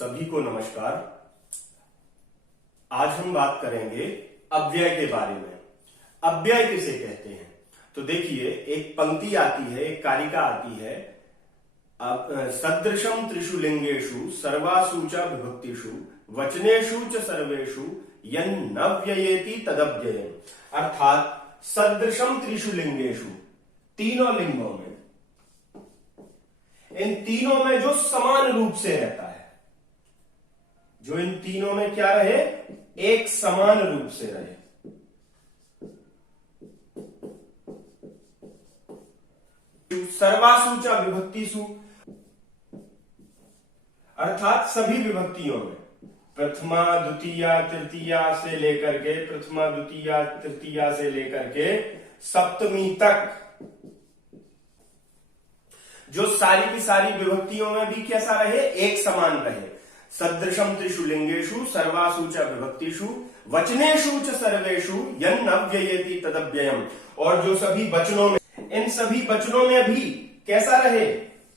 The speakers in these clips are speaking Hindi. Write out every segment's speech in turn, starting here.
सभी को नमस्कार। आज हम बात करेंगे अव्यय के बारे में। अव्यय किसे कहते हैं? तो देखिए, एक पंक्ति आती है, एक कारिका आती है, सदृशम त्रिषु लिंगेषु सर्वासु च विभक्तिषु वचनेषु च सर्वेषु यन्न व्ययेति तदव्ययम्। अर्थात सदृशम त्रिषु लिंगेषु, तीनों लिंगों में, इन तीनों में जो समान रूप से रहता है, जो इन तीनों में क्या रहे, एक समान रूप से रहे। सर्वासु च विभक्तिषु, अर्थात सभी विभक्तियों में, प्रथमा द्वितीया तृतीया से लेकर के, प्रथमा द्वितीया तृतीया से लेकर के सप्तमी तक जो सारी की सारी विभक्तियों में भी कैसा रहे, एक समान रहे। सदृशम त्रिषु लिंगेषु सर्वासु च विभक्तिषु वचनेषु च सर्वेषु यन्न व्ययेति तदव्ययम्। और जो सभी वचनों में, इन सभी वचनों में भी कैसा रहे,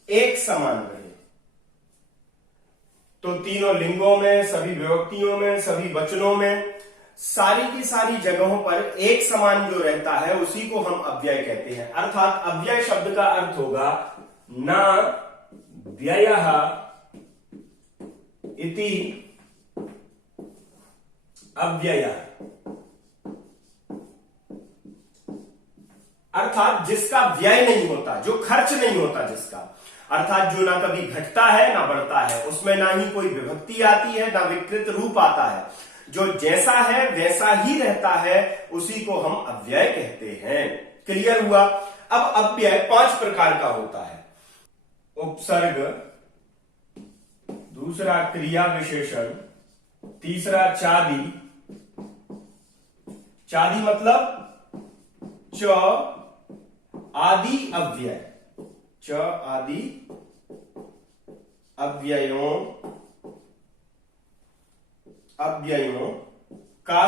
एक समान रहे। तो तीनों लिंगों में, सभी विभक्तियों में, सभी वचनों में, सारी की सारी जगहों पर एक समान जो रहता है, उसी को हम अव्यय कहते हैं। अर्थात अव्यय शब्द का अर्थ होगा न व्ययः इति अव्ययः, अर्थात जिसका व्यय नहीं होता, जो खर्च नहीं होता जिसका, अर्थात जो ना कभी घटता है ना बढ़ता है, उसमें ना ही कोई विभक्ति आती है ना विकृत रूप आता है, जो जैसा है वैसा ही रहता है, उसी को हम अव्यय कहते हैं। क्लियर हुआ? अब अव्यय 5 प्रकार का होता है। उपसर्ग, दूसरा क्रिया विशेषण, तीसरा चादी, चादी मतलब च आदि अव्यय, च आदि अव्ययों का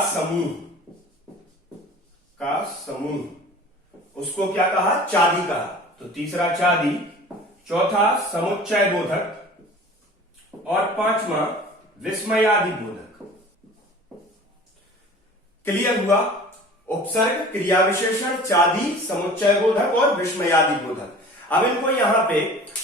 समूह, उसको क्या कहा, चादी कहा। तो तीसरा चादी, चौथा समुच्चय बोधक और पांचवा विस्मयादि बोधक। क्लियर हुआ? उपसर्ग, क्रिया विशेषण, चादी, समुच्चय बोधक और विस्मयादि बोधक। अब इनको यहां पे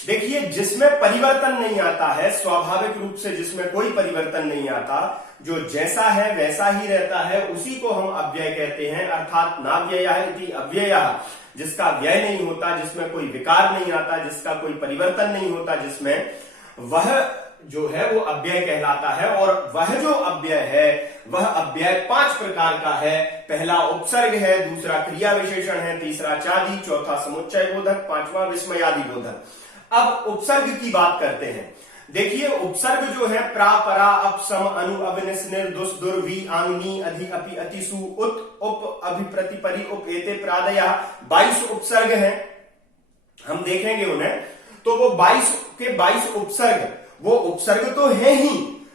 देखिए, जिसमें परिवर्तन नहीं आता है, स्वाभाविक रूप से जिसमें कोई परिवर्तन नहीं आता, जो जैसा है वैसा ही रहता है, उसी को हम अव्यय कहते हैं। अर्थात नाव्ययः इति अव्ययः, जिसका व्यय नहीं होता, जिसमें कोई विकार नहीं आता, जिसका कोई परिवर्तन नहीं होता, जिसमें, वह जो है वो अव्यय कहलाता है। और वह जो अव्यय है, वह अव्यय 5 प्रकार का है। पहला उपसर्ग है, दूसरा क्रिया विशेषण है, तीसरा चादी, चौथा समुच्चय बोधक, पांचवा विस्मयादि बोधक। अब उपसर्ग की बात करते हैं। देखिए, उपसर्ग जो है, प्रा, परा, अप, सम, अनु, अब, निस, निर, दुस, दुर, वी, आंग, नी, अधि, अपि, अति, सु, उत, उप, अभि, प्रति, परि, उप, एते, प्रादयः, 22 उपसर्ग हैं। हम देखेंगे उन्हें। तो वो 22 के 22 उपसर्ग, वो उपसर्ग तो है ही,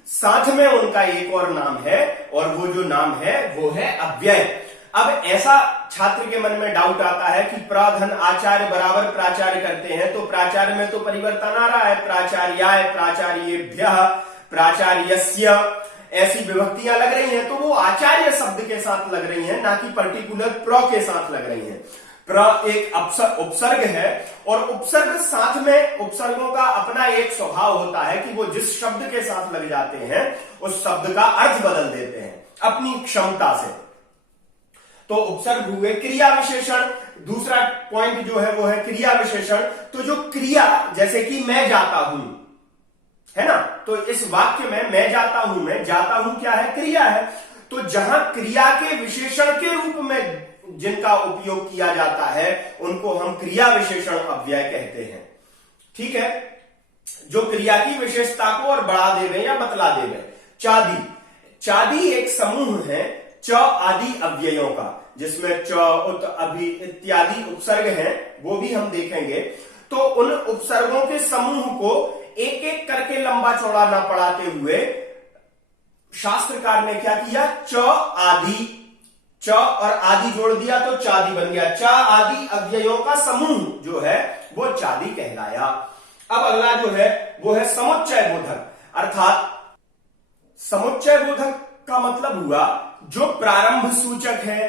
साथ में उनका एक और नाम है, और वो जो नाम है वो है अव्यय। अब ऐसा छात्र के मन में डाउट आता है कि प्राधन आचार्य बराबर प्राचार्य करते हैं, तो प्राचार्य में तो परिवर्तन आ रहा है, प्राचार्याय, प्राचार्येभ्यः, प्राचार्यस्य, ऐसी विभक्तियां लग रही हैं, तो वो आचार्य शब्द के साथ लग रही हैं, ना कि पर्टिकुलर प्र के साथ लग रही हैं। प्र एक उपसर्ग है, और उपसर्ग साथ में, उपसर्गों का अपना एक स्वभाव होता है कि वो जिस शब्द के साथ लग जाते हैं, उस शब्द का अर्थ बदल देते हैं अपनी क्षमता से। तो उपसर्ग हुए। क्रिया विशेषण, दूसरा पॉइंट जो है वो है क्रिया विशेषण। तो जो क्रिया, जैसे कि मैं जाता हूं, है ना, तो इस वाक्य में मैं जाता हूं, मैं जाता हूं क्या है, क्रिया है। तो जहां क्रिया के विशेषण के रूप में जिनका उपयोग किया जाता है, उनको हम क्रिया विशेषण अव्यय कहते हैं। ठीक है, जो क्रिया की विशेषता को और बढ़ा देवे या बतला देवे। चादी, चादी एक समूह है च आदि अव्ययों का, जिसमें च, उत, अभि इत्यादि उपसर्ग हैं, वो भी हम देखेंगे। तो उन उपसर्गों के समूह को एक एक करके लंबा चौड़ा ना पढ़ाते हुए शास्त्रकार ने क्या किया, च आदि, च और आदि जोड़ दिया तो चादी बन गया। च आदि अव्ययों का समूह जो है वो चादी कहलाया। अब अगला जो है वो है समुच्चय बोधक। अर्थात समुच्चय बोधक का मतलब हुआ जो प्रारंभ सूचक है,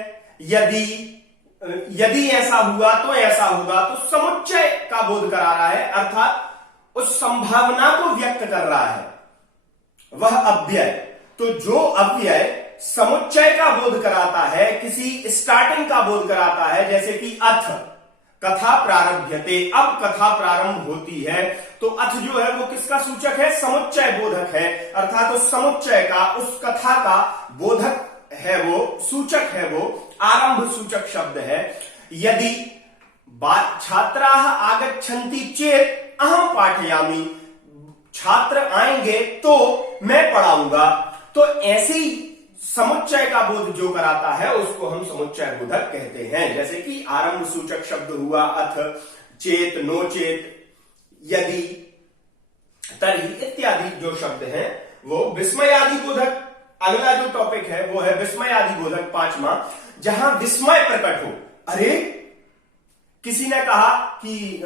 यदि ऐसा हुआ तो ऐसा होगा, तो समुच्चय का बोध करा रहा है, अर्थात उस संभावना को व्यक्त कर रहा है वह अव्यय। तो जो अव्यय समुच्चय का बोध कराता है, किसी स्टार्टिंग का बोध कराता है, जैसे कि अथ कथा प्रारभ्यते, अब कथा प्रारंभ होती है, तो अथ जो है वो किसका सूचक है? समुच्चय बोधक है, अर्थात उस समुच्चय का, उस कथा का बोधक है वो, सूचक है वो, आरंभ सूचक शब्द है। यदि छात्राः आगच्छन्ति चेत अहम पाठयामि, छात्र आएंगे तो मैं पढ़ाऊंगा। तो ऐसे ही समुच्चय का बोध जो कराता है उसको हम समुच्चय बोधक कहते हैं। जैसे कि आरंभ सूचक शब्द हुआ अथ, चेत, नो चेत, यदि, तर्हि इत्यादि जो शब्द हैं वो विस्मयादि बोधक। अगला जो टॉपिक है वो है विस्मयादि बोधक, 5वां, जहां विस्मय प्रकट हो। अरे किसी ने कहा कि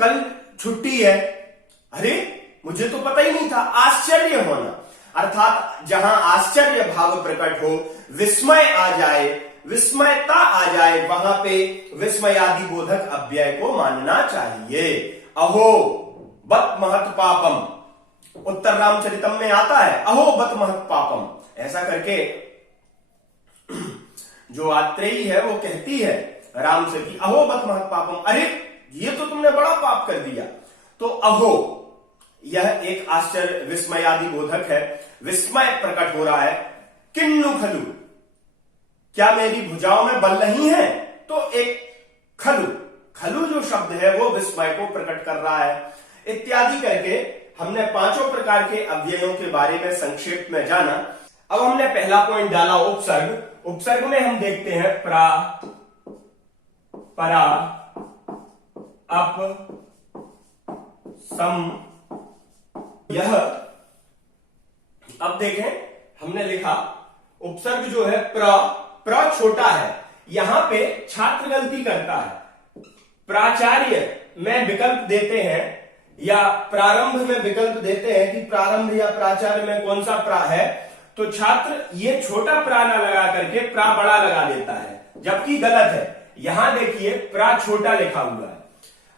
कल छुट्टी है, अरे मुझे तो पता ही नहीं था, आश्चर्य होना, अर्थात जहां आश्चर्य भाव प्रकट हो, विस्मय आ जाए, विस्मयता आ जाए, वहां पे विस्मयादि बोधक अव्यय को मानना चाहिए। अहो बत महत पापम, उत्तर रामचरितम में आता है, अहो बत महत पापम, ऐसा करके जो आत्रेयी है वो कहती है राम से कि अहो बत महत पापम, अरे ये तो तुमने बड़ा पाप कर दिया। तो अहो यह एक आश्चर्य विस्मयादि बोधक है, विस्मय प्रकट हो रहा है। किन्नु खलु, क्या मेरी भुजाओं में बल नहीं है? तो एक खलु, खलु जो शब्द है वो विस्मय को प्रकट कर रहा है। इत्यादि करके हमने 5 प्रकार के अव्ययों के बारे में संक्षेप में जाना। अब हमने पहला पॉइंट डाला उपसर्ग। उपसर्ग में हम देखते हैं प्रा, परा, अप, सम, यह। अब देखें हमने लिखा उपसर्ग जो है प्र छोटा है, यहां पे छात्र गलती करता है। प्राचार्य में विकल्प देते हैं या प्रारंभ में विकल्प देते हैं कि प्रारंभ या प्राचार्य में कौन सा प्रा है, तो छात्र ये छोटा प्रा ना लगा करके प्रा बड़ा लगा देता है, जबकि गलत है। यहां देखिए प्रा छोटा लिखा हुआ है,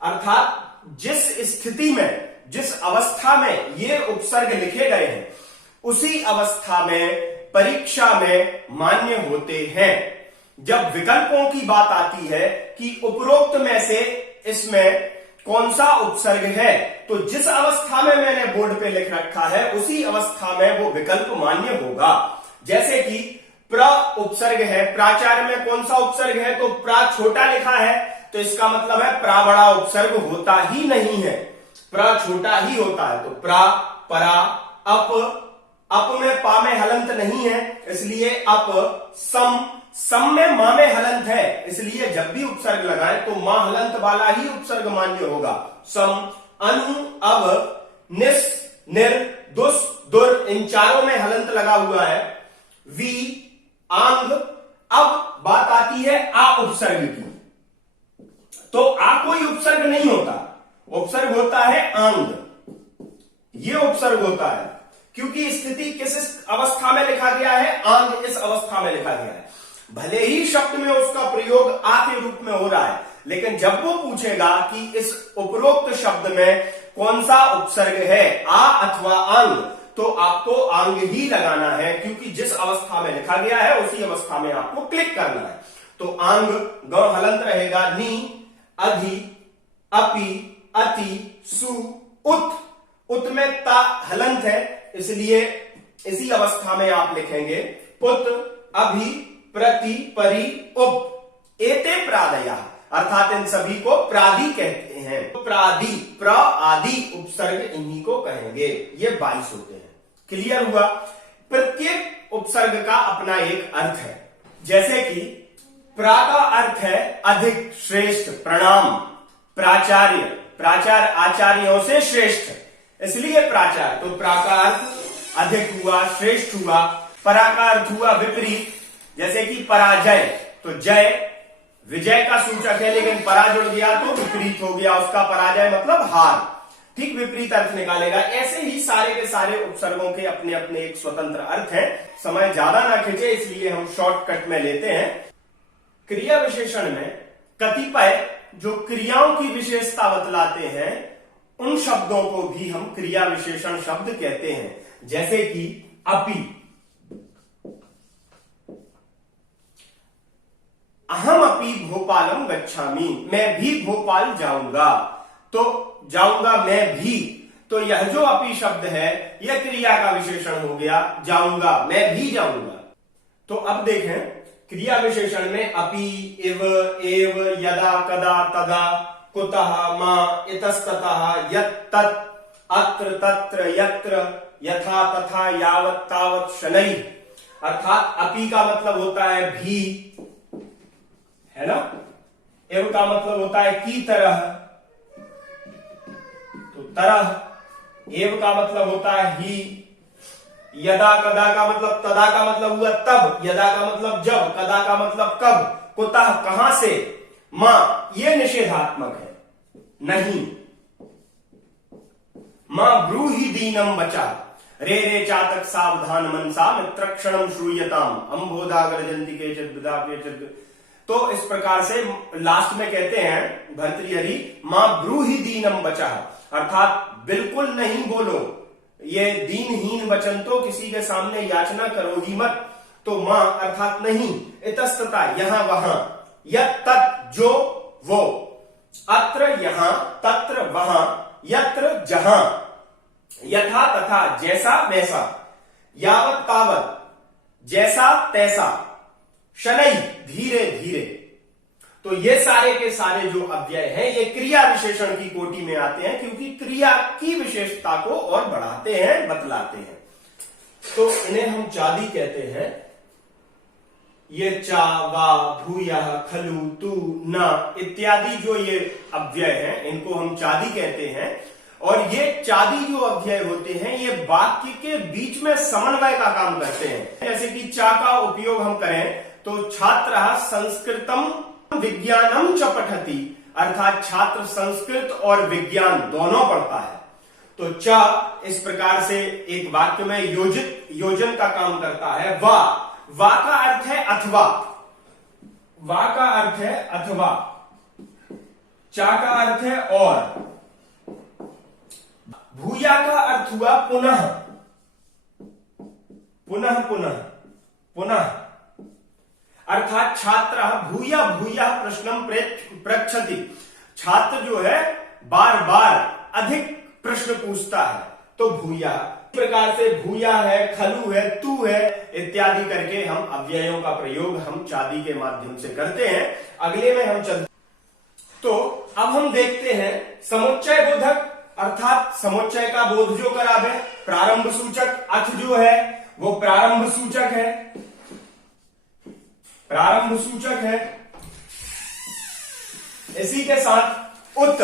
अर्थात जिस स्थिति में, जिस अवस्था में ये उपसर्ग लिखे गए हैं उसी अवस्था में परीक्षा में मान्य होते हैं। जब विकल्पों की बात आती है कि उपरोक्त में से इसमें कौन सा उपसर्ग है, तो जिस अवस्था में मैंने बोर्ड पे लिख रखा है उसी अवस्था में वो विकल्प मान्य होगा। जैसे कि प्र उपसर्ग है, प्राचार्य में कौन सा उपसर्ग है, तो प्रा छोटा लिखा है, तो इसका मतलब है प्रा बड़ा उपसर्ग होता ही नहीं है, प्रा छोटा ही होता है। तो प्रा, परा, अप में पा में हलंत नहीं है इसलिए अप, सम में मां में हलंत है इसलिए जब भी उपसर्ग लगाएं तो मां हलंत वाला ही उपसर्ग मान्य होगा। सम, अनु, अब, निस, निर, दुस, दुर, इन चारों में हलंत लगा हुआ है। वी, आंग। अब बात आती है आ उपसर्ग की, तो आ कोई उपसर्ग नहीं होता, उपसर्ग होता है आंग, ये उपसर्ग होता है, क्योंकि स्थिति किस अवस्था में लिखा गया है, आंग इस अवस्था में लिखा गया है। भले ही शब्द में उसका प्रयोग आ के रूप में हो रहा है, लेकिन जब वो पूछेगा कि इस उपरोक्त शब्द में कौन सा उपसर्ग है, आ अथवा आंग, तो आपको आंग ही लगाना है, क्योंकि जिस अवस्था में लिखा गया है उसी अवस्था में आपको क्लिक करना है। तो आंग ग हलंत रहेगा, नी, अधि, अपि, अति, सु, उत। उत में ता हलंत है इसलिए इसी अवस्था में आप लिखेंगे पुत, अभि, प्रति, परि, उप। एते प्रादया, अर्थात इन सभी को प्रादि कहते हैं। तो प्रादि, प्र आदि उपसर्ग इन्हीं को कहेंगे। ये 22 होते हैं। क्लियर हुआ? प्रत्येक उपसर्ग का अपना एक अर्थ है। जैसे कि प्रा का अर्थ है अधिक, श्रेष्ठ, प्रणाम। प्राचार्य, प्राचार्य आचार्यों से श्रेष्ठ है इसलिए प्राचार्य। तो प्रा का अर्थ अधिक हुआ, श्रेष्ठ हुआ। परा का अर्थ हुआ विपरीत, जैसे कि पराजय, तो जय विजय का सूचक है, लेकिन परा जुड़ गया तो विपरीत हो गया उसका, पराजय मतलब हार। ठीक विपरीत अर्थ निकालेगा। ऐसे ही सारे के सारे उपसर्गों के अपने अपने एक स्वतंत्र अर्थ हैं। समय ज्यादा ना खींचे इसलिए हम शॉर्टकट में लेते हैं। क्रिया विशेषण में कतिपय जो क्रियाओं की विशेषता बतलाते हैं उन शब्दों को भी हम क्रिया विशेषण शब्द कहते हैं। जैसे कि अपि, अहम अपि भोपालम गच्छामि, मैं भी भोपाल जाऊंगा। तो जाऊंगा मैं भी, तो यह जो अपि शब्द है यह क्रिया का विशेषण हो गया, जाऊंगा, मैं भी जाऊंगा। तो अब देखें क्रिया विशेषण में अपि, इव, एव, यदा, कदा, तदा, कुतः, मां, इतस्ततः, यत्, तत्, अत्र, तत्र, यत्र, यथा, तथा, यावत्, तावत्, शनैः। अर्थात अपि का मतलब होता है भी, है ना। एव का मतलब होता है की तरह, तो तरह। एव का मतलब होता है ही। यदा कदा का मतलब, तदा का मतलब हुआ तब, यदा का मतलब जब, कदा का मतलब कब, कुतः कहां से, मां ये निषेधात्मक है, नहीं। मां ब्रूहि दीनम वचा, रे रे चातक सावधान मनसा मित्रक्षणम श्रूयताम, अंबोधा गर्जन्ति केचित् विदा केचित्। तो इस प्रकार से लास्ट में कहते हैं भर्तृहरि, मां ब्रूहि दीनम वचा, अर्थात बिल्कुल नहीं बोलो, ये दीनहीन वचन तो किसी के सामने याचना करो ही मत। तो मां अर्थात नहीं, इतस्तता यहां वहां, यत् तत् जो वो, अत्र यहां, तत्र वहां, यत्र जहां, यथा तथा जैसा वैसा, यावत तावत जैसा तैसा, शनै धीरे धीरे। तो ये सारे के सारे जो अव्यय हैं ये क्रिया विशेषण की कोटि में आते हैं, क्योंकि क्रिया की विशेषता को और बढ़ाते हैं, बतलाते हैं। तो इन्हें हम चादी कहते हैं। ये चा, वा, भूयः, खलु, तू, न इत्यादि जो ये अव्यय हैं इनको हम चादी कहते हैं। और ये चादी जो अव्यय होते हैं ये वाक्य के बीच में समन्वय का काम करते हैं। जैसे कि चा का उपयोग हम करें तो छात्रः संस्कृतम विज्ञानम च पठति, अर्थात छात्र संस्कृत और विज्ञान दोनों पढ़ता है। तो च इस प्रकार से एक वाक्य में योजन का काम करता है। वा का अर्थ है अथवा, वा का अर्थ है अथवा, चा का अर्थ है और, भूया का अर्थ हुआ पुनः, पुनः पुनः पुनः, अर्थात छात्र भूया भूया प्रश्नम पृच्छति, छात्र जो है बार बार अधिक प्रश्न पूछता है। तो भूया इस प्रकार से भूया है, खलु है, तू है इत्यादि करके हम अव्ययों का प्रयोग हम चादी के माध्यम से करते हैं। अगले में हम चलते, तो अब हम देखते हैं समुच्चय बोधक, अर्थात समुच्चय का बोध जो करावे। प्रारंभ सूचक अथ जो है वो प्रारंभ सूचक है, प्रारंभ सूचक है। इसी के साथ उत,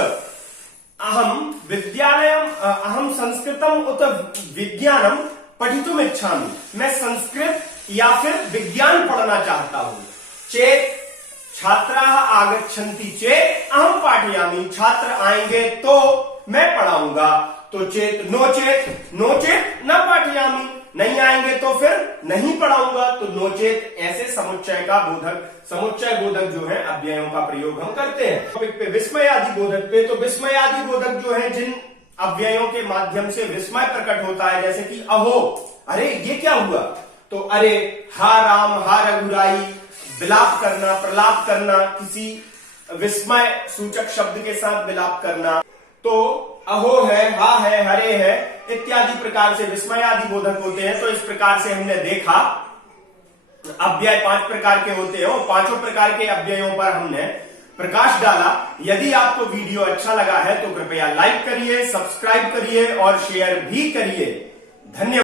अहम विद्यालयम, अहम संस्कृतम उत विज्ञानम पठितुम इच्छामि, मैं संस्कृत या फिर विज्ञान पढ़ना चाहता हूं। चेत छात्राः आगच्छन्ति चेत अहम पाठयामि, छात्र आएंगे तो मैं पढ़ाऊंगा। तो चेत, नो चेत न पाठयामि, नहीं आएंगे तो फिर नहीं पढ़ाऊंगा। तो नोचेत ऐसे समुच्चय का बोधक, समुच्चय बोधक जो है अव्ययों का प्रयोग हम करते हैं। टॉपिक पे विस्मयादि बोधक पे, तो विस्मयादि बोधक जो है जिन अव्ययों के माध्यम से विस्मय प्रकट होता है, जैसे कि अहो, अरे ये क्या हुआ, तो अरे, हा राम, हा रघुराई, विलाप करना, प्रलाप करना, किसी विस्मय सूचक शब्द के साथ विलाप करना। तो अहो है, हा है, हरे है इत्यादि प्रकार से विस्मयादि बोधक होते हैं। तो इस प्रकार से हमने देखा अव्यय 5 प्रकार के होते हैं और 5 प्रकार के अव्ययों पर हमने प्रकाश डाला। यदि आपको वीडियो अच्छा लगा है तो कृपया लाइक करिए, सब्सक्राइब करिए और शेयर भी करिए। धन्यवाद।